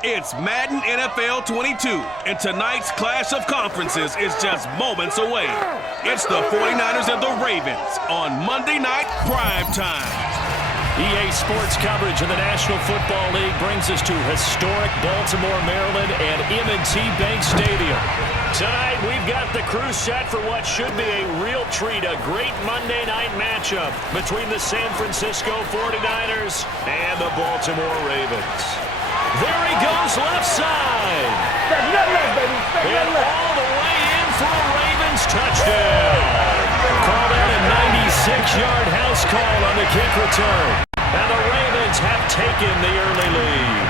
It's Madden NFL 22, and tonight's clash of conferences is just moments away. It's the 49ers and the Ravens on Monday Night Primetime. EA Sports coverage of the National Football League brings us to historic Baltimore, Maryland and M&T Bank Stadium. Tonight, we've got the crew set for what should be a real treat, a great Monday night matchup between the San Francisco 49ers and the Baltimore Ravens. There he goes, left side. And all the way in for a Ravens touchdown. Called out a 96-yard house call on the kick return. And the Ravens have taken the early lead.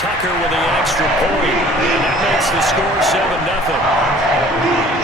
Tucker with the extra point, and that makes the score 7-0.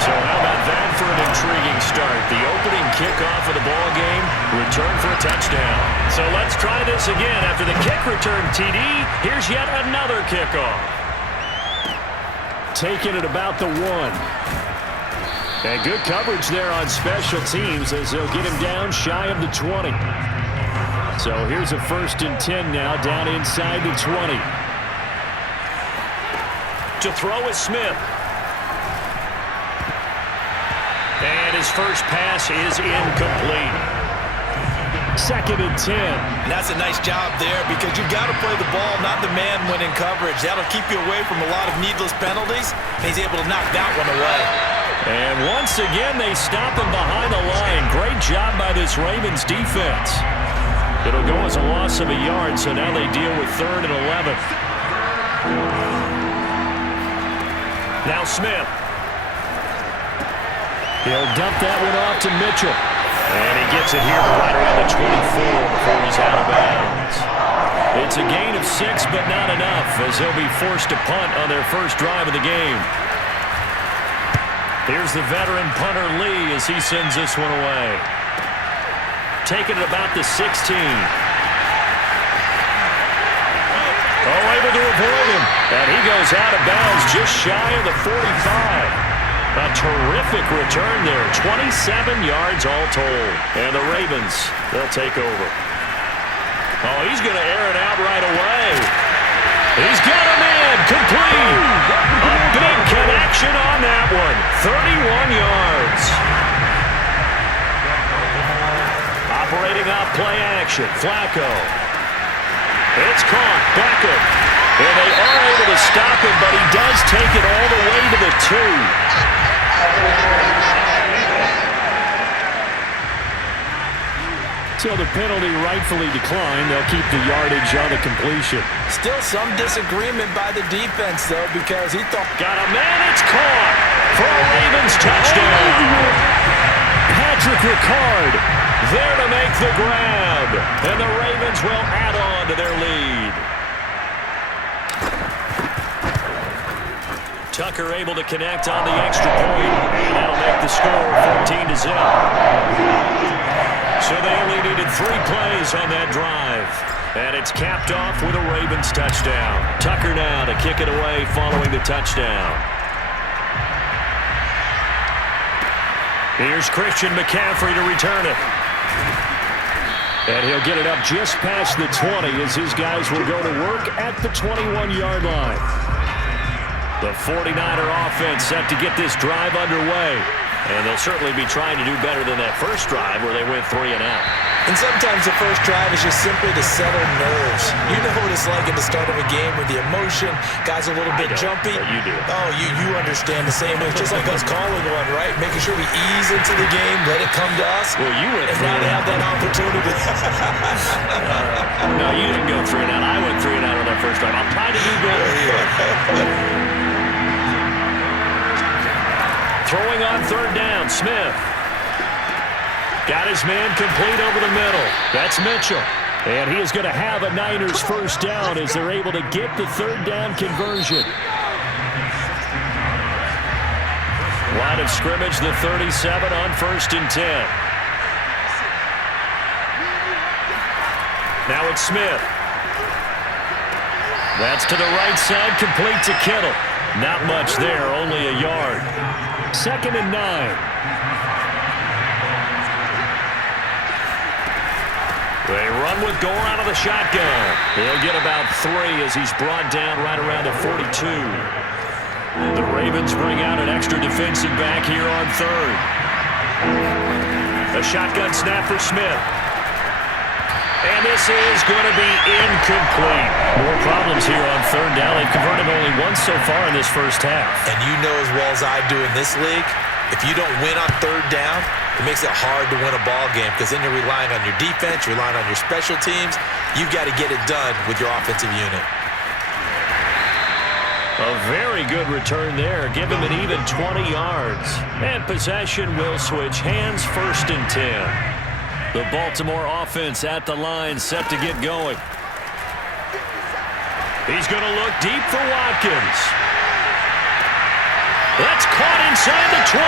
So how about that for an intriguing start? The opening kickoff of the ball game, return for a touchdown. So let's try this again. After the kick return TD, here's yet another kickoff. Taking it about the 1. And good coverage there on special teams as they'll get him down shy of the 20. So here's a 1st and 10 now, down inside the 20. To throw is Smith. And his first pass is incomplete. 2nd and 10. And that's a nice job there because you've got to play the ball, not the man when in coverage. That'll keep you away from a lot of needless penalties. And he's able to knock that one away. And once again, they stop him behind the line. Great job by this Ravens defense. It'll go as a loss of a yard, so now they deal with 3rd and 11. Now Smith. He'll dump that one off to Mitchell. And he gets it here right around the 24 before he's out of bounds. It's a gain of 6, but not enough, as they'll be forced to punt on their first drive of the game. Here's the veteran punter Lee as he sends this one away. Taking it about the 16. Oh, able to avoid him. And he goes out of bounds just shy of the 45. A terrific return there. 27 yards all told. And the Ravens, they'll take over. Oh, he's going to air it out right away. He's got him in. Complete. A big connection on that one. 31 yards. Operating off play action. Flacco. It's caught. Beckham. And they are able to stop him, but he does take it all the way to the 2. So the penalty rightfully declined. They'll keep the yardage on the completion. Still some disagreement by the defense, though, because he thought... Got a man. It's caught for a Ravens touchdown. Patrick Ricard there to make the grab. And the Ravens will add on to their lead. Tucker able to connect on the extra point. And that'll make the score 14-0. So they only needed 3 plays on that drive. And it's capped off with a Ravens touchdown. Tucker now to kick it away following the touchdown. Here's Christian McCaffrey to return it. And he'll get it up just past the 20 as his guys will go to work at the 21-yard line. The 49er offense set to get this drive underway. And they'll certainly be trying to do better than that first drive where they went 3 and out. And sometimes the first drive is just simply to settle nerves. You know what it's like at the start of a game with the emotion. Guys a little bit jumpy. But you do. Oh, you understand the same way. It's just like us calling one, right? Making sure we ease into the game, let it come to us. Well, you went and 3 now and they out. have that opportunity. No, you didn't go 3 and out. I went 3 and out on that first drive. I'm trying to do better here. Throwing on 3rd down, Smith. Got his man complete over the middle. That's Mitchell. And he is going to have a Niners first down as they're able to get the 3rd down conversion. Line of scrimmage, the 37 on 1st and 10. Now it's Smith. That's to the right side, complete to Kittle. Not much there, only a yard. 2nd and 9. run with Gore out of the shotgun. He'll get about 3 as he's brought down right around the 42. The Ravens bring out an extra defensive back here on third. A shotgun snap for Smith. And this is going to be incomplete. More problems here on third down. They've converted only once so far in this first half. And you know as well as I do in this league, if you don't win on third down, it makes it hard to win a ball game because then you're relying on your defense, you're relying on your special teams. You've got to get it done with your offensive unit. A very good return there. Give him an even 20 yards. And possession will switch hands, 1st and 10. The Baltimore offense at the line, set to get going. He's going to look deep for Watkins. That's caught inside the 20.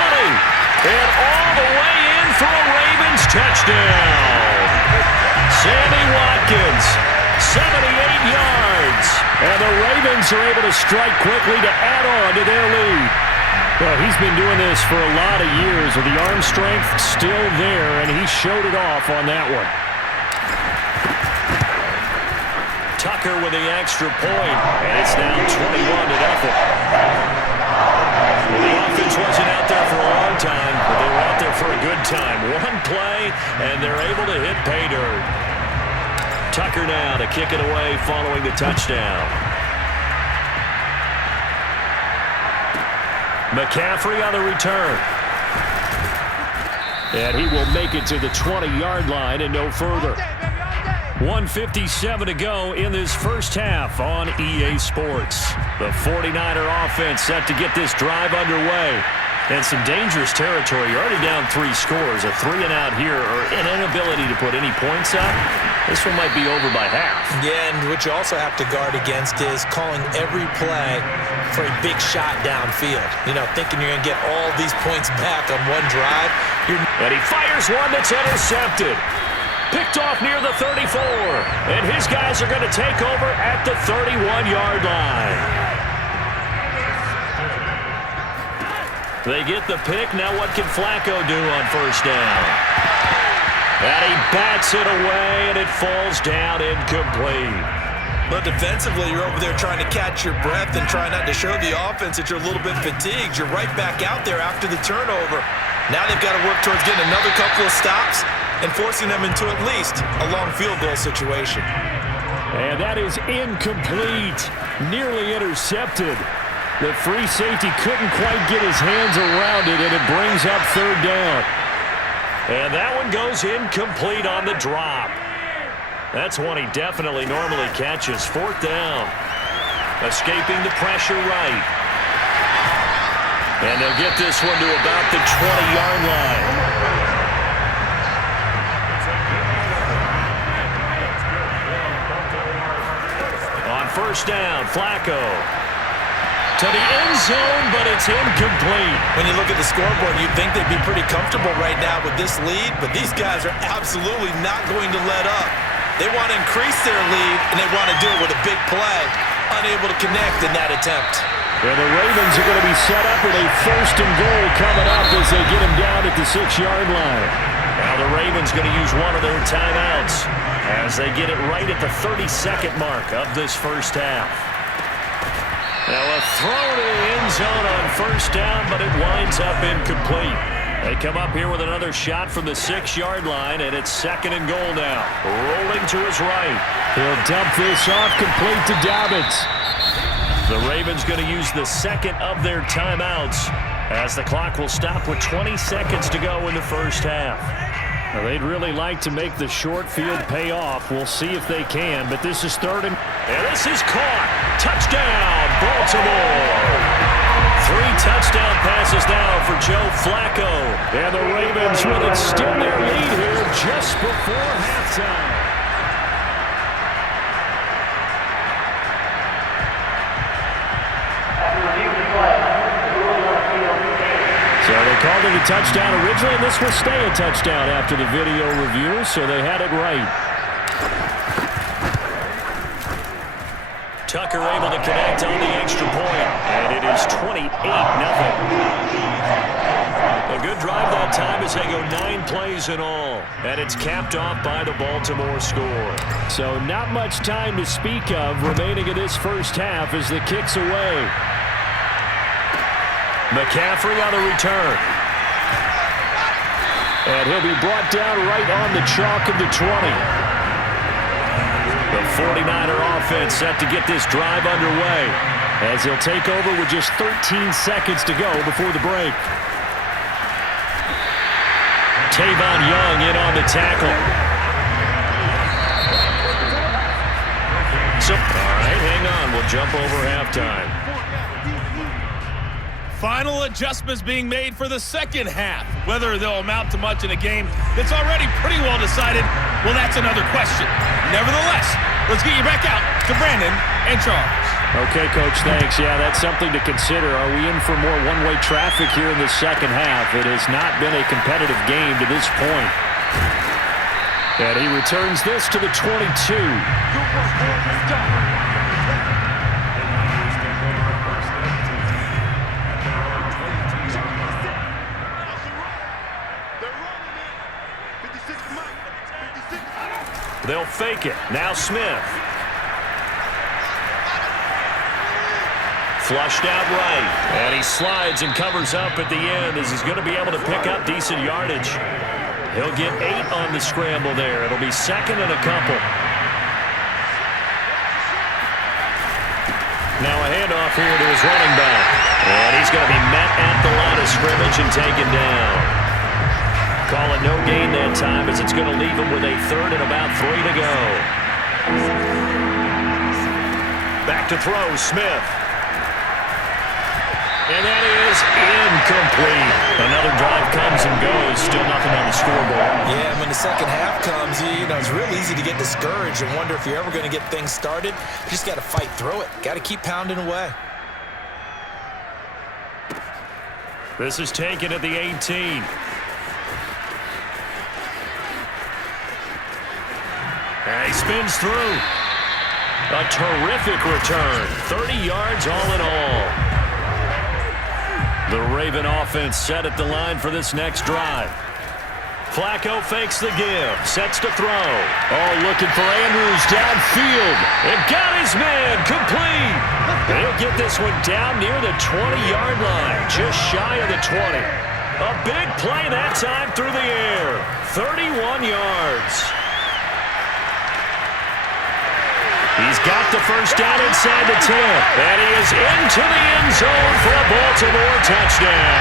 And all the way in for a Ravens touchdown. Sammy Watkins, 78 yards. And the Ravens are able to strike quickly to add on to their lead. Well, he's been doing this for a lot of years with the arm strength still there, and he showed it off on that one. Tucker with the extra point, and it's now 21-0. Well, the offense wasn't out there for a long time, but they were out there for a good time. One play, and they're able to hit pay dirt. Tucker now to kick it away following the touchdown. McCaffrey on the return. And he will make it to the 20-yard line and no further. 1:57 to go in this first half on EA Sports. The 49er offense set to get this drive underway. And some dangerous territory. You're already down 3 scores. A 3-and-out here or an inability to put any points up. This one might be over by half. Yeah, and what you also have to guard against is calling every play for a big shot downfield. You know, thinking you're going to get all these points back on one drive. And he fires one that's intercepted. Picked off near the 34. And his guys are going to take over at the 31-yard line. They get the pick. Now what can Flacco do on first down? And he bats it away, and it falls down incomplete. But defensively, you're over there trying to catch your breath and try not to show the offense that you're a little bit fatigued. You're right back out there after the turnover. Now they've got to work towards getting another couple of stops and forcing them into at least a long field goal situation. And that is incomplete. Nearly intercepted. The free safety couldn't quite get his hands around it, and it brings up third down. And that one goes incomplete on the drop. That's one he definitely normally catches. 4th down. Escaping the pressure right. And they'll get this one to about the 20-yard line. On first down, Flacco. To the end zone, but it's incomplete. When you look at the scoreboard, you'd think they'd be pretty comfortable right now with this lead, but these guys are absolutely not going to let up. They want to increase their lead, and they want to do it with a big play. Unable to connect in that attempt. And the Ravens are going to be set up with a 1st and goal coming up as they get him down at the 6-yard line. Now the Ravens going to use one of their timeouts as they get it right at the 32nd mark of this first half. Now a throw to the end zone on first down, but it winds up incomplete. They come up here with another shot from the 6-yard line, and it's 2nd and goal now. Rolling to his right. He'll dump this off complete to Dobbins. The Ravens going to use the 2nd of their timeouts as the clock will stop with 20 seconds to go in the first half. Well, they'd really like to make the short field pay off. We'll see if they can, but this is 3rd and this is caught. Touchdown, Baltimore. 3 touchdown passes now for Joe Flacco. And the Ravens will extend their lead here just before halftime. So they called it a touchdown originally, and this will stay a touchdown after the video review, so they had it right. Tucker able to connect on the extra point, and it is 28-0. A good drive that time as as they go 9 plays in all. And it's capped off by the Baltimore score. So not much time to speak of remaining in this first half as the kick's away. McCaffrey on the return. And he'll be brought down right on the chalk of the 20. The 49er offense set to get this drive underway as he'll take over with just 13 seconds to go before the break. Tavon Young in on the tackle. So, all right, hang on. We'll jump over halftime. Final adjustments being made for the second half. Whether they'll amount to much in a game that's already pretty well decided, well, that's another question. Nevertheless, let's get you back out to Brandon and Charles. Okay, Coach, thanks. Yeah, that's something to consider. Are we in for more one-way traffic here in the second half? It has not been a competitive game to this point. And he returns this to the 22. They'll fake it. Now Smith. Flushed out right. And he slides and covers up at the end as he's going to be able to pick up decent yardage. He'll get 8 on the scramble there. It'll be second and a couple. Now a handoff here to his running back. And he's going to be met at the line of scrimmage and taken down. Call it no gain that time as it's going to leave him with a third and about 3 to go. Back to throw, Smith. And that is incomplete. Another drive comes and goes. Still nothing on the scoreboard. Yeah, when the second half comes, you know, it's real easy to get discouraged and wonder if you're ever going to get things started. You just got to fight through it. Got to keep pounding away. This is taken at the 18. And he spins through. A terrific return. 30 yards all in all. The Raven offense set at the line for this next drive. Flacco fakes the give. Sets to throw. Oh, looking for Andrews downfield. And got his man complete. He'll get this one down near the 20-yard line. Just shy of the 20. A big play that time through the air. 31 yards. He's got the first down inside the 10. And he is into the end zone for a Baltimore touchdown.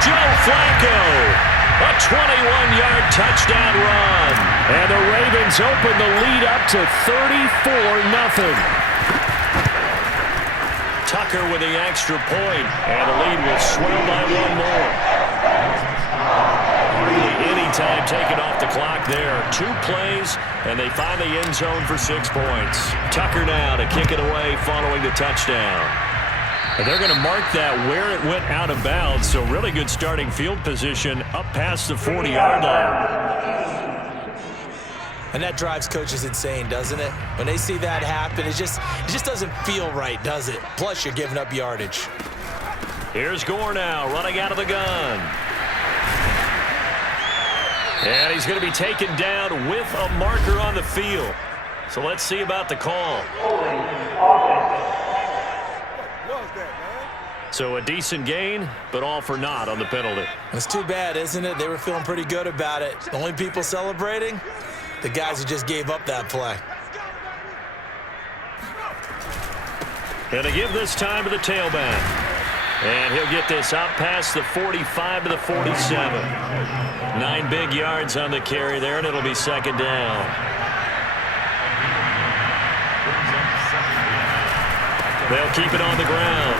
Joe Flacco, a 21-yard touchdown run. And the Ravens open the lead up to 34-0. Tucker with the extra point. And the lead will swell by 1 more. Hardly any time taken off the clock there. 2 plays, and they find the end zone for 6 points. Tucker now to kick it away following the touchdown. And they're going to mark that where it went out of bounds, so really good starting field position up past the 40-yard line. And that drives coaches insane, doesn't it? When they see that happen, it just doesn't feel right, does it? Plus, you're giving up yardage. Here's Gore now running out of the gun. And he's going to be taken down with a marker on the field. So let's see about the call. So a decent gain, but all for naught on the penalty. It's too bad, isn't it? They were feeling pretty good about it. The only people celebrating, the guys who just gave up that play. And to give this time to the tailback. And he'll get this out past the 45 to the 47. 9 big yards on the carry there, and it'll be second down. They'll keep it on the ground.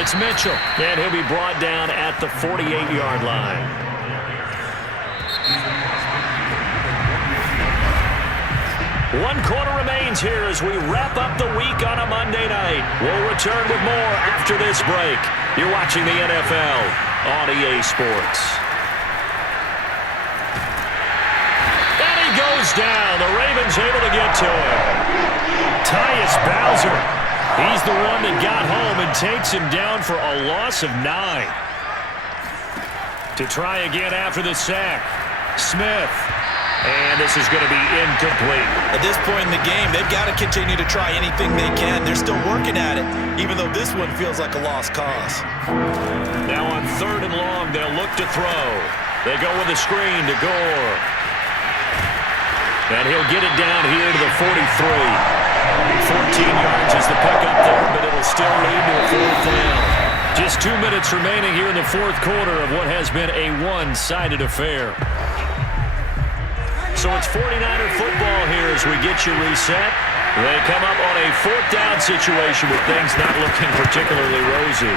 It's Mitchell, and he'll be brought down at the 48-yard line. One quarter remains here as we wrap up the week on a Monday night. We'll return with more after this break. You're watching the NFL on EA Sports. And he goes down. The Ravens able to get to him. Tyus Bowser. He's the one that got home and takes him down for a loss of 9. To try again after the sack. Smith. And this is going to be incomplete. At this point in the game, they've got to continue to try anything they can. They're still working at it, even though this one feels like a lost cause. Now on 3rd and long, they'll look to throw. They go with a screen to Gore. And he'll get it down here to the 43. 14 yards is the pickup there, but it'll still lead to a 4th down. Just 2 minutes remaining here in the 4th quarter of what has been a one-sided affair. So it's 49er football here as we get you reset. They come up on a 4th down situation with things not looking particularly rosy.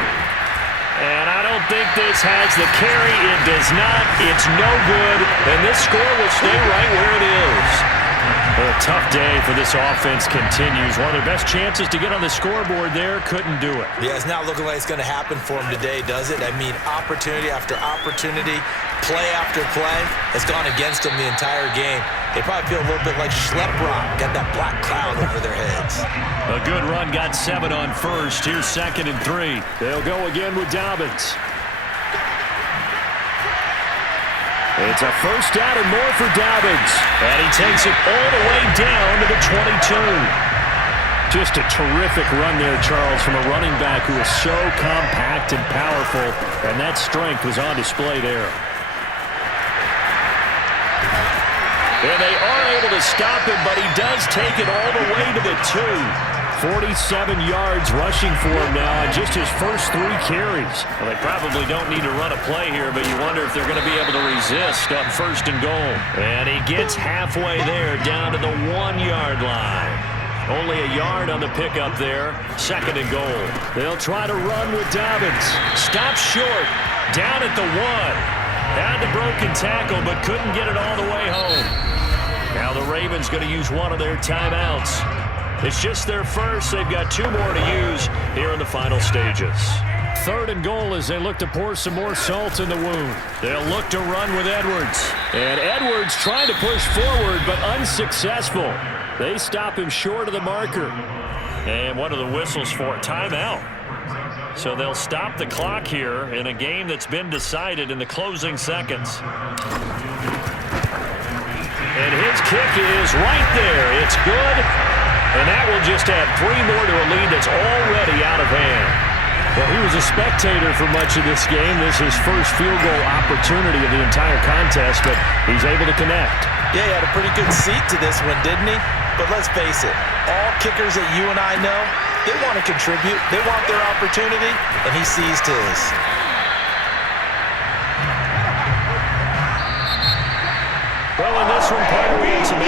And I don't think this has the carry. It does not. It's no good. And this score will stay right where it is. A tough day for this offense continues. One of their best chances to get on the scoreboard there, couldn't do it. Yeah, it's not looking like it's going to happen for them today, does it? I mean, opportunity after opportunity, play after play has gone against them the entire game. They probably feel a little bit like Schlep Rock, got that black cloud over their heads. A good run, got 7 on first. Here's 2nd and 3. They'll go again with Dobbins. It's a 1st down and more for Dobbins. And he takes it all the way down to the 22. Just a terrific run there, Charles, from a running back who is so compact and powerful. And that strength was on display there. And they are able to stop him, but he does take it all the way to the 2. 47 yards rushing for him now on just his first 3 carries. Well, they probably don't need to run a play here, but you wonder if they're going to be able to resist on 1st and goal. And he gets halfway there, down to the 1-yard line. Only a yard on the pickup there. 2nd and goal. They'll try to run with Dobbins. Stops short. Down at the 1. Had the broken tackle, but couldn't get it all the way home. Now the Ravens going to use one of their timeouts. It's just their first. They've got 2 more to use here in the final stages. 3rd and goal as they look to pour some more salt in the wound. They'll look to run with Edwards. And Edwards trying to push forward, but unsuccessful. They stop him short of the marker. And what are the whistles for? Timeout. So they'll stop the clock here in a game that's been decided in the closing seconds. And his kick is right there. It's good. And that will just add 3 more to a lead that's already out of hand. Well, he was a spectator for much of this game. This is his first field goal opportunity of the entire contest, but he's able to connect. Yeah, he had a pretty good seat to this one, didn't he? But let's face it, all kickers that you and I know, they want to contribute. They want their opportunity, and he seized his. Well, in this one, Parker, we had some